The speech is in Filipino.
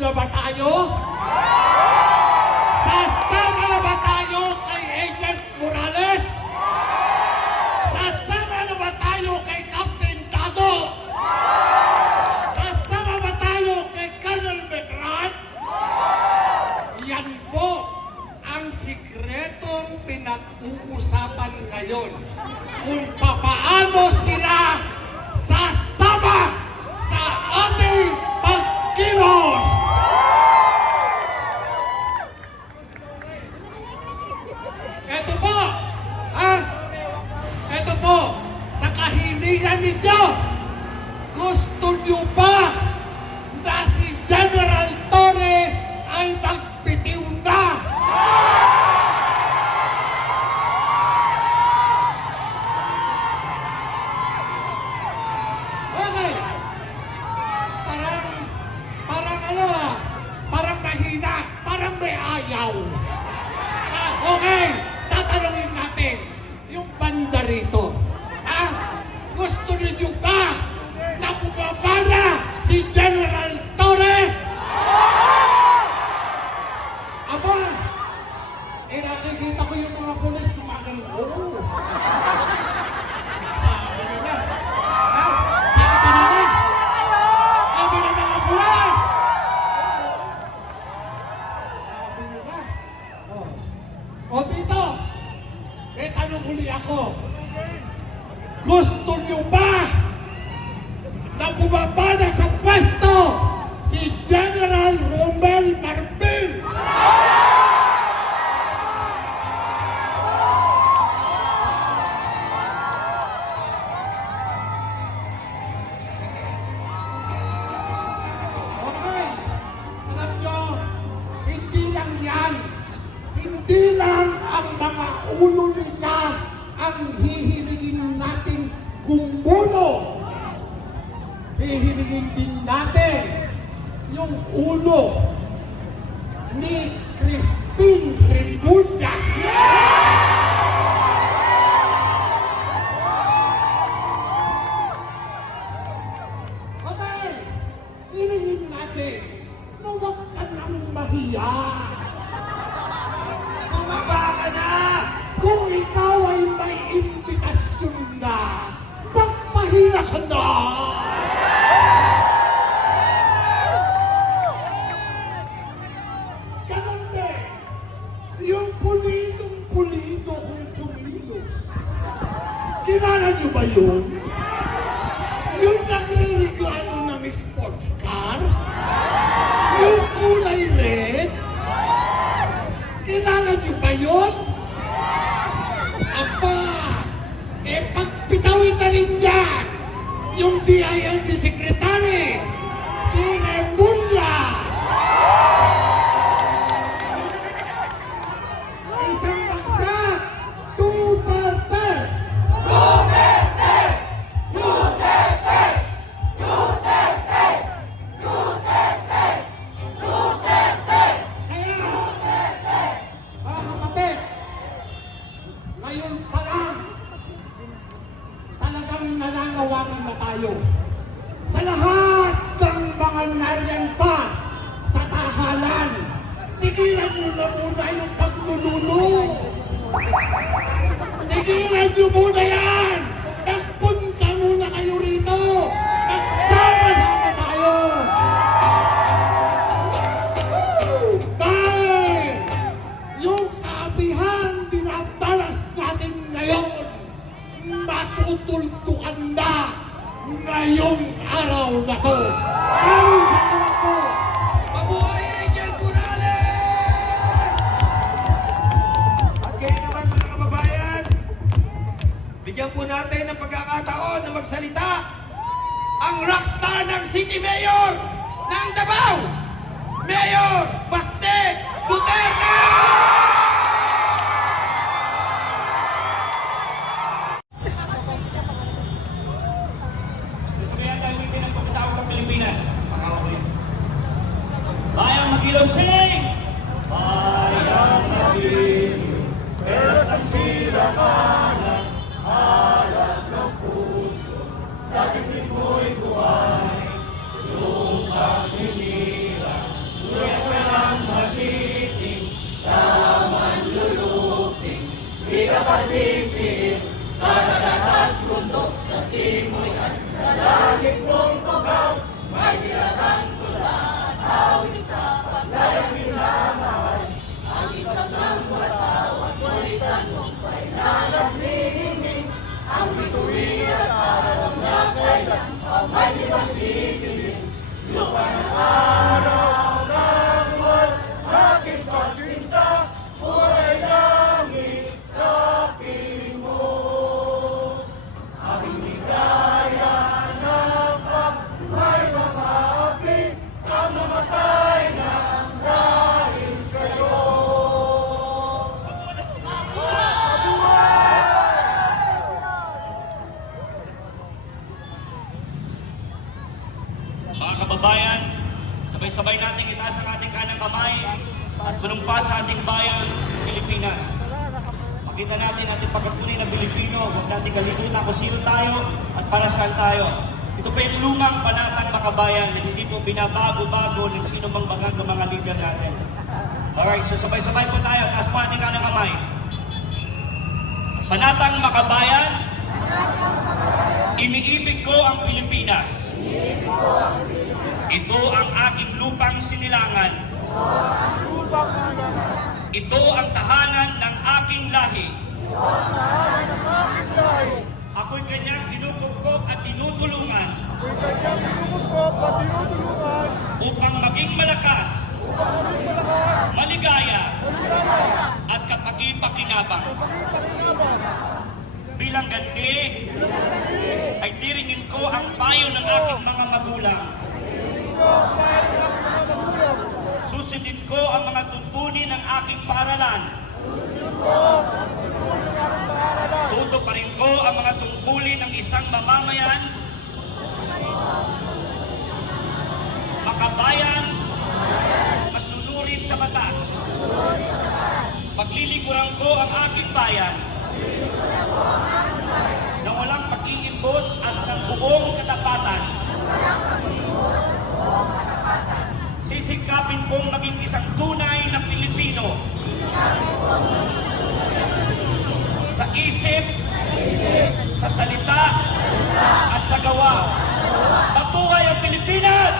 na ba tayo? Sasama na ba tayo kay Agent Morales? Sasama na ba tayo kay Captain Dago? Sasama ba tayo kay Colonel Betran? Yan po ang sikretong pinag-uusapan ngayon. Kung papaano sila sasama sa ating pagkilos. Ito po, ito po, sa kahilingan ninyo, gusto nyo ba na si General Torre ay magbitiw na? Okay. Parang mahina, parang may ayaw. Okay, tatanungin natin yung banda rito. Gusto niyo ba na bumaba na si General Torre? Aba, nakikita ko yung mga pulis gumagano. Oo. Sabi nila. Sabi nila. Sabi ng mga pulis. Sabi nila. O dito, may tanong uli ako. Gusto niyo ba na bumaba na sa pwesto si General Romel Carbin? Okay, alam nyo, hindi lang yan. Hindi lang ang mga ulo nila ang hihiligin natin gumulo. Hihiligin din natin yung ulo ni Crispin Remulla. Okay, hihiligin natin na huwag ka nang mahiya. Bumaba ka na! Kung ikaw ay may imbitasyon na, magpahinga ka na! Ganon din, yung pulitong-pulito kung kumilos. Kilala niyo ba yun? Yung nagre-regalo ng sports car? Yung kulay red? Kilala niyo ba yun? Aba, pagpitawin na rin niya yung DILG Secretary, si Remulla. Isang bagsak, Duterte! Duterte! Duterte! Duterte! Duterte! Duterte! Kaya, mga kapatid, ngayon pa lang, talagang nananawagan na tayo sa lahat ng mga nariyan pa sa tahanan. Tigilan nyo na muna yung paglululong. Tigilan nyo muna yan. Nagpunta muna kayo rito. Magsama-sama tayo. Dahil yung kaabihan dinadalas natin ngayon, matutultukan na ngayong araw na to. Maraming salamat po. Mabuhay Agent Morales! At kaya naman mga kababayan, bigyan po natin ng pagkakataon na magsalita ang rockstar ng City Mayor ng Davao, Mayor Baste Duterte! Bayang Magilosing! Bayang Magilosing! Pero sa silabanan, harap ng puso, sa dibdib mo'y buhay, lupang hinira, sisiig, sa dagat at bundok, sa simoy at sa langit mong tugaw, may dilatang tula at awit sa paglayang minamahal. Ang isang ng matawag mo'y tagumpay na nagniningning, ang bituin at araw na kailan pa may magdidilim. Lupa ng araw ng buwan, aking pagsinta, buhay langit sa piling mo. Aming ligaya ng may mga api, ang namatay ng dahil sa'yo. Mga kababayan, sabay-sabay natin itaas ang ating kanang kamay at manumpa sa ating bayan, Pilipinas. Makita natin ating pagkakunin ng Pilipino, huwag natin kalimutan kung sino tayo at para saan tayo. Ito pa yung lumang panatang makabayan na hindi po binabago-bago ng sino mang mga leader natin. Alright, so sabay-sabay po tayo, taas po ating kanang kamay. Panatang makabayan, iniibig ko ang Pilipinas. Ito ang aking lupang sinilangan. Ito ang tahanan ng aking lahi. Ako'y kanyang kinukupkop at tinutulungan upang maging malakas, maligaya, at kapaki-pakinabang. Bilang ganti, ay diringin ko ang payo ng aking mga magulang. Susundin ko ang mga tuntunin ng aking paaralan. Tutuparin ko ang mga tungkulin ng isang mamamayan, makabayan, masunurin sa batas. Paglilingkuran ko ang aking bayan na walang pag-iimbot at ng buong katapatan. Sisikapin kong maging isang tunay na Pilipino. Sa isip, sa salita, at sa gawa. Mabuhay ang Pilipinas!